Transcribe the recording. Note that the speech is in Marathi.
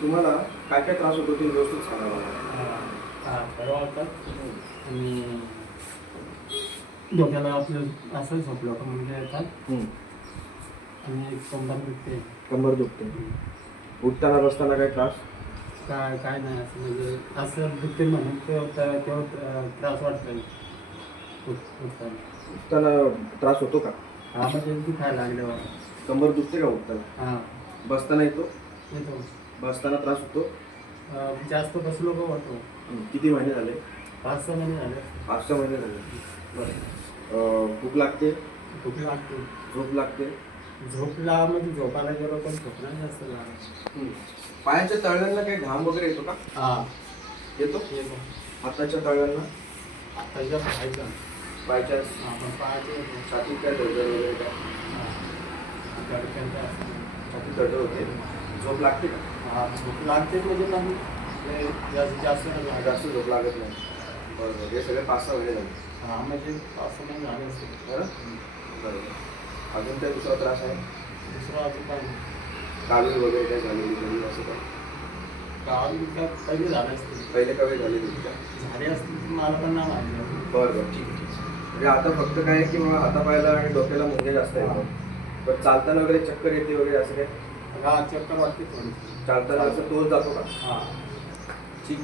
तुम्हाला काय काय त्रास होतो ते व्यवस्थित सांगा मला. परवा होतात आणि डोक्याला आपलं असं झोपलं का म्हणजे येतात आणि कंबर दुखते. कंबर दुखते. उठताना बसताना काय त्रास? काय काय नाही असं म्हणजे असं दुखते म्हणून तेव्हा त्रास वाटत नाही उठताना. उठताना त्रास होतो का? हा म्हणजे दुखायला लागल्यावर. कंबर दुखते का उठताना? हां बसताना येतो? येतो. बसताना त्रास होतो? जास्त बसलो का होतो. किती महिने झाले? 5-6 महिने झाले. 5-6 महिने झाले. बरं. भूक लागते? भूक लागते. झोप लागते? झोपला म्हणजे झोपायला गेलो पण झोप नाही जास्त लागत. पायाच्या तळव्यांना काही घाम वगैरे येतो का? हां येतो. येतो. हाताच्या तळव्यांना? हाताच्या पाहायचं. बायचान्स आपण पाहायचं छातीत काय दरदर वगैरे काय? छातीत दरदर होते. झोप लागते का? झोप लागते म्हणजे नाही जास्त जास्त झोप लागत नाही. बरोबर. हे सगळे 5-6 महिने झाले. म्हणजे 5-6 महिने झाले असते. बरं. बरोबर. अजून काही दुसरा त्रास आहे? दुसरा अजून काय नाही. कावीळ वगैरे काय झालेली कधी असं काय? गावी काय पहिले झाले असते. पहिले कावीळ झालेली का? झाले असतील तर मला पण नाही माहिती. बरं ठीक आहे. म्हणजे आता फक्त काय आहे की मला हातापायाला आणि डोक्याला मुंग्या जास्त येतात. पण चालताना वगैरे चक्कर येते वगैरे असं काय? चक्कर वाटते थोडी. चालताना असं तोल जातो का? हां ठीक.